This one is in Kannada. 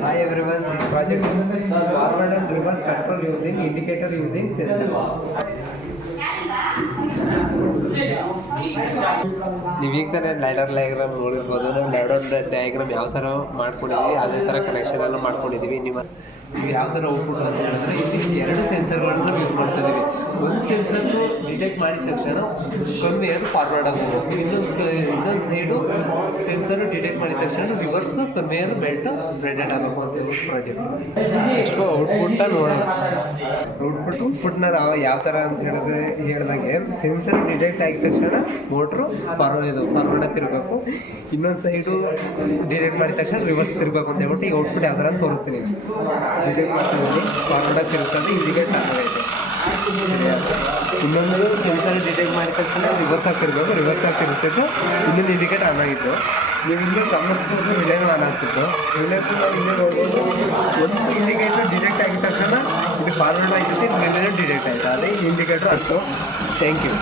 Hi everyone, this project is forward and reverse control using indicator using sensor. ನೀವು ಈಗ ತಾನೇ ಲ್ಯಾಡರ್ ಡಯಾಗ್ರಾಮ್ ನೋಡಿರ್ಬೋದು. ನಾವು ಲ್ಯಾಡರ್ ಡಯಾಗ್ರಾಮ್ ಯಾವ ಥರ ಮಾಡ್ಕೊಂಡಿದ್ದೀವಿ ಅದೇ ಥರ ಕನೆಕ್ಷನ್ ಎಲ್ಲ ಮಾಡ್ಕೊಂಡಿದ್ದೀವಿ. ನೀವು ಯಾವ ಥರ ಔಟ್ಪುಟ್ ಅಂತ ಹೇಳಿದ್ರೆ ಇಲ್ಲಿ ಎರಡು ಸೆನ್ಸರ್ಗಳನ್ನು ನಾವು ಯೂಸ್ ಮಾಡ್ತಿದ್ದೀವಿ. ಒಂದು ಸೆನ್ಸರ್ನು ಡಿಟೆಕ್ಟ್ ಮಾಡಿದ ತಕ್ಷಣ ಕನ್ವೇಯರ್ ಫಾರ್ವರ್ಡ್ ಆಗೋದು, ಇನ್ನೊಂದು ಸೈಡು ಸೆನ್ಸರ್ ಡಿಟೆಕ್ಟ್ ಮಾಡಿದ ತಕ್ಷಣ ರಿವರ್ಸ್ ಕನ್ವೇಯರ್ ಬೆಲ್ಟ್ ಪ್ರೆಸೆಂಟ್ ಆಗಬೇಕು ಅಂತ ಹೇಳ್ಬಿಟ್ಟು ಪ್ರಾಜೆಕ್ಟ್. ನೆಕ್ಸ್ಟ್ ಔಟ್ಪುಟ್ಟ ನೋಡೋಣ. ಔಟ್ಪುಟ್ನ ನಾವು ಯಾವ ಥರ ಅಂತ ಹೇಳಿದಾಗೆ ಸೆನ್ಸರ್ ಡಿಟೆಕ್ಟ್ ಆಗಿದ ತಕ್ಷಣ ಮೋಟ್ರು ಫಾರ್ವರ್ಡ್ ತಿರುಗಬೇಕು, ಇನ್ನೊಂದು ಸೈಡು ಡಿಟೆಕ್ಟ್ ಮಾಡಿದ ತಕ್ಷಣ ರಿವರ್ಸ್ ತಿರುಗಬೇಕು ಅಂತ ಹೇಳ್ಬಿಟ್ಟು ಈ ಔಟ್ಪುಟ್ ಯಾವ ಥರ ಅಂತ ತೋರಿಸ್ತೀನಿ. ಡಿಟೆಕ್ಟ್ ಮಾಡ್ತೀನಿ, ಫಾರ್ವರ್ಡ್ ತಿರುಗ್ತದೆ, ಇಂಡಿಕೇಟ್ ಆಗಬೇಕು. ಇನ್ನೊಂದು ಸೆನ್ಸರ್ ಡಿಟೆಕ್ಟ್ ಮಾಡಿದ ತಕ್ಷಣ ರಿವರ್ಸ್ ಆಗ್ತಿರ್ಬೇಕು, ರಿವರ್ಸ್ ಆಗ್ತಿರ್ತೈತೆ, ಇನ್ನೊಂದು ಇಂಡಿಕೇಟ್ ಆನ್ ಆಗಿತ್ತು. ನೀವು ಹಿಂಗೆ ಗಮನಿಸ್ಬೋದು, ರಿಲೇನು ಆನ್ ಆಗ್ತಿತ್ತು. ರಿಲೇಟು ನಾವು ಹಿಂಗೆ ನೋಡ್ಬೋದು, ಒಂದು ಇಂಡಿಕೇಟರ್ ಡಿಟೆಕ್ಟ್ ಆಗಿದ ತಕ್ಷಣ ಇದು ಫಾರ್ವರ್ಡ್ ಆಗ್ತೈತಿ, ರಿಲೇನು ಡಿಟೆಕ್ಟ್ ಆಯಿತು, ಅದೇ ಇಂಡಿಕೇಟರ್ ಆಗ್ತು. Thank you.